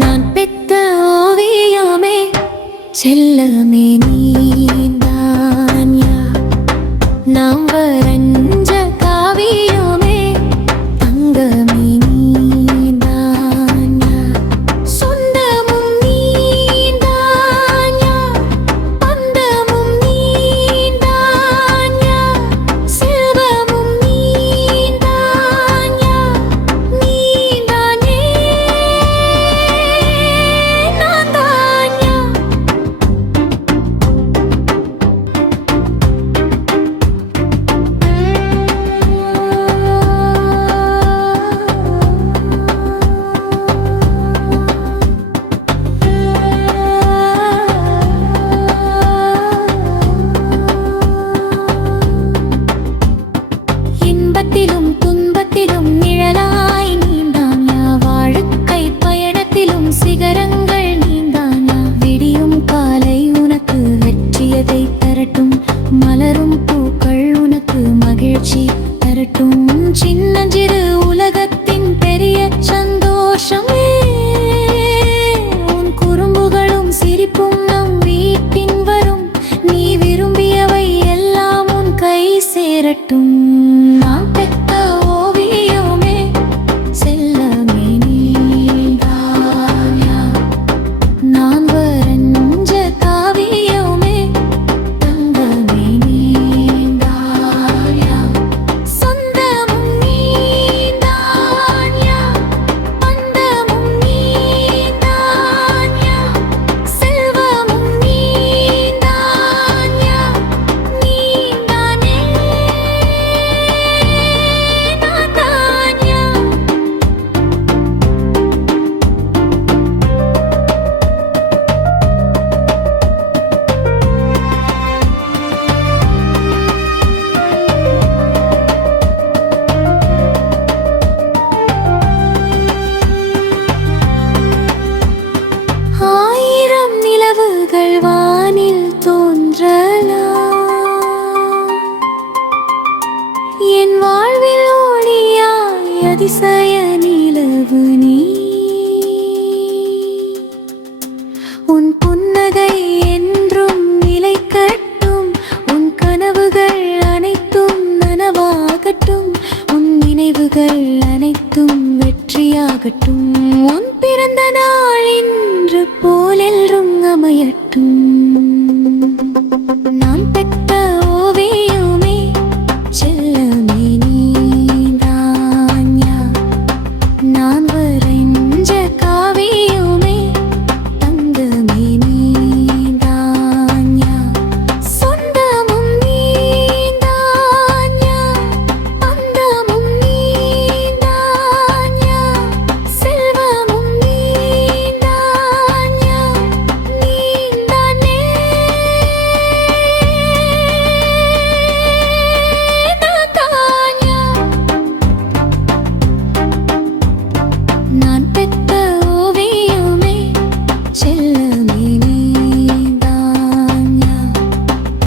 நான் பெத்த ஓவியமே செல்லமே நீதான் யா. நாம் வரைஞ்ச காவியமே தங்கமே நீதான் யா. சொந்தமும் நீதான் யா, பந்தமும் நீதான் யா, செல்வமும் நீதான் யா. நீதானே நான்தான் யா. இன்பத்திலும் துன்பத்திலும் நிழலாய் நீந்தான் யா. வாழ்க்கை பயணத்திலும் சிகரங்கள் நீந்தான் யா. விடியும் காலை உனக்கு வெற்றியதை தரட்டும், மலரும் பூக்கள் உனக்கு மகிழ்ச்சி தரட்டும். சின்னஞ்சிறு உலகத்தின் பெரிய சந்தோஷமே உன் குறும்புகளும் சிரிப்பும் நம் வீட்டின் வரும். நீ விரும்பியவை எல்லாம் உன் கை சேரட்டும். நான் பெத்த ஓவியமே செல்லமே நீதான் யா. நான் வரைஞ்ச காவியமே தங்கமே நீதான் யா. சொந்தமும் நீதான் யா, பந்தமும் நீதான் யா, செல்வமும் நீதான் யா. நீதானே நான்தான் யா. ஆயிரம் நிலவுகள் வானில் தோன்றலாம், என் வாழ்வில் ஒளியாய் அதிசய நிலவு நீ. உன் புன்னகை என்றும் நிலைக்கட்டும், உன் கனவுகள் அனைத்தும் நனவாகட்டும், உன் நினைவுகள் அனைத்தும் வெற்றியாகட்டும். உன் பிறந்த நாள் இன்று போலென்றும் அமையட்டும்.